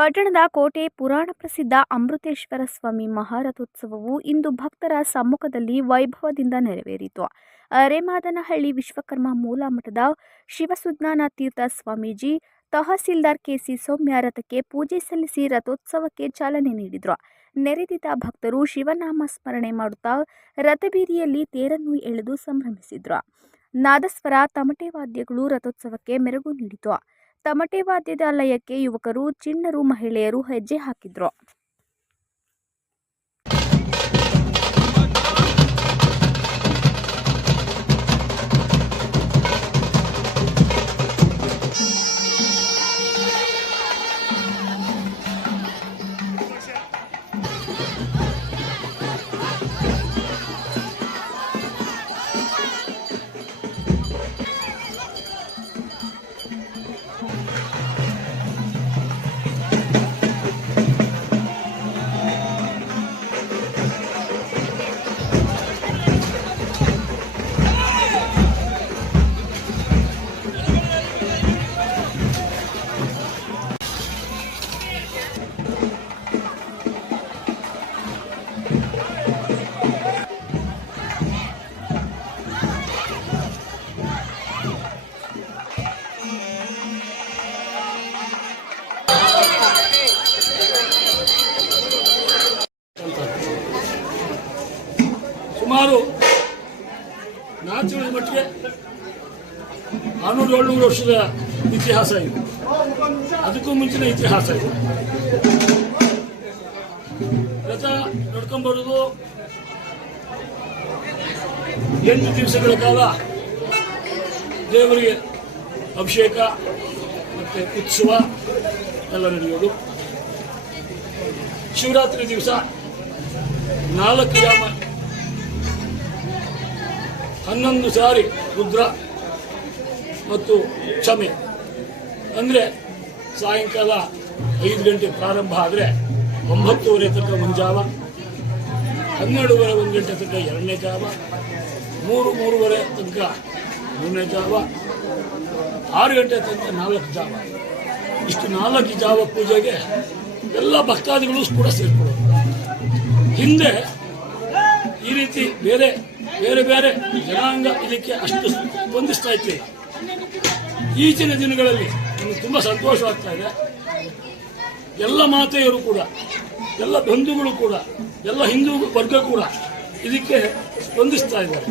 ಪಟ್ಟಣದ ಕೋಟೆ ಪುರಾಣ ಪ್ರಸಿದ್ಧ ಅಮೃತೇಶ್ವರ ಸ್ವಾಮಿ ಮಹಾರಥೋತ್ಸವವು ಇಂದು ಭಕ್ತರ ಸಮ್ಮುಖದಲ್ಲಿ ವೈಭವದಿಂದ ನೆರವೇರಿತು. ಅರೆಮಾದನಹಳ್ಳಿ ವಿಶ್ವಕರ್ಮ ಮೂಲಮಠದ ಶಿವಸುಜ್ಞಾನ ತೀರ್ಥ ಸ್ವಾಮೀಜಿ ತಹಸೀಲ್ದಾರ್ ಕೆಸಿ ಸೌಮ್ಯ ರಥಕ್ಕೆ ಪೂಜೆ ಸಲ್ಲಿಸಿ ರಥೋತ್ಸವಕ್ಕೆ ಚಾಲನೆ ನೀಡಿದರು. ನೆರೆದಿದ್ದ ಭಕ್ತರು ಶಿವನಾಮ ಸ್ಮರಣೆ ಮಾಡುತ್ತಾ ರಥಬೀದಿಯಲ್ಲಿ ತೇರನ್ನು ಎಳೆದು ಸಂಭ್ರಮಿಸಿದ್ರು. ನಾದಸ್ವರ ತಮಟೆ ವಾದ್ಯಗಳು ರಥೋತ್ಸವಕ್ಕೆ ಮೆರುಗು ನೀಡಿತು. ತಮಟೆ ವಾದ್ಯದ ಲಯಕ್ಕೆ ಯುವಕರು ಚಿಣ್ಣರು ಮಹಿಳೆಯರು ಹೆಜ್ಜೆ ಹಾಕಿದ್ರು. ಸುಮಾರು ನಾಲ್ಕು ಮಟ್ಟಿಗೆ ನಾನ್ನೂರು ಏಳ್ನೂರು ವರ್ಷದ ಇತಿಹಾಸ ಇದೆ. ಅದಕ್ಕೂ ಮುಂಚಿನ ಇತಿಹಾಸ ಇದೆ. ರಥ ನಡ್ಕೊಂಡ್ಬರೋದು ಎಂಟು ದಿವಸಗಳ ಕಾಲ ದೇವರಿಗೆ ಅಭಿಷೇಕ ಮತ್ತು ಉತ್ಸವ ಎಲ್ಲ ನಡೆಯೋದು. ಶಿವರಾತ್ರಿ ದಿವಸ ನಾಲ್ಕು ಯಾಮ, ಹನ್ನೊಂದು ಸಾರಿ ರುದ್ರ ಮತ್ತು ಕ್ಷಮೆ. ಅಂದರೆ ಸಾಯಂಕಾಲ ಐದು ಗಂಟೆ ಪ್ರಾರಂಭ ಆದರೆ ಒಂಬತ್ತುವರೆ ತನಕ ಮುಂಜಾವ ಹನ್ನೆರಡೂವರೆ ಒಂದು ಗಂಟೆ ತನಕ ಎರಡನೇ ಜಾವ, ಮೂರು, ಮೂರುವರೆ ತನಕ ಮೂರನೇ ಜಾವ, ಆರು ಗಂಟೆ ತನಕ ನಾಲ್ಕು ಜಾವ. ಇಷ್ಟು ನಾಲ್ಕು ಜಾವ ಪೂಜೆಗೆ ಎಲ್ಲ ಭಕ್ತಾದಿಗಳು ಕೂಡ ಸೇರ್ಕೊಳ್ಳೋದು. ಹಿಂದೆ ಈ ರೀತಿ ಬೇರೆ ಬೇರೆ ಬೇರೆ ಜನಾಂಗ ಇದಕ್ಕೆ ಅಷ್ಟು ಸ್ಪಂದಿಸ್ತಾ ಇತ್ತು ಈಚಿನ ದಿನಗಳಲ್ಲಿ ನನಗೆ ತುಂಬ ಸಂತೋಷವಾಗ್ತಾ ಇದೆ. ಎಲ್ಲ ಮಾತೆಯರು ಕೂಡ, ಎಲ್ಲ ಬಂಧುಗಳು ಕೂಡ, ಎಲ್ಲ ಹಿಂದೂ ವರ್ಗ ಕೂಡ ಇದಕ್ಕೆ ಸ್ಪಂದಿಸ್ತಾ ಇದ್ದಾರೆ.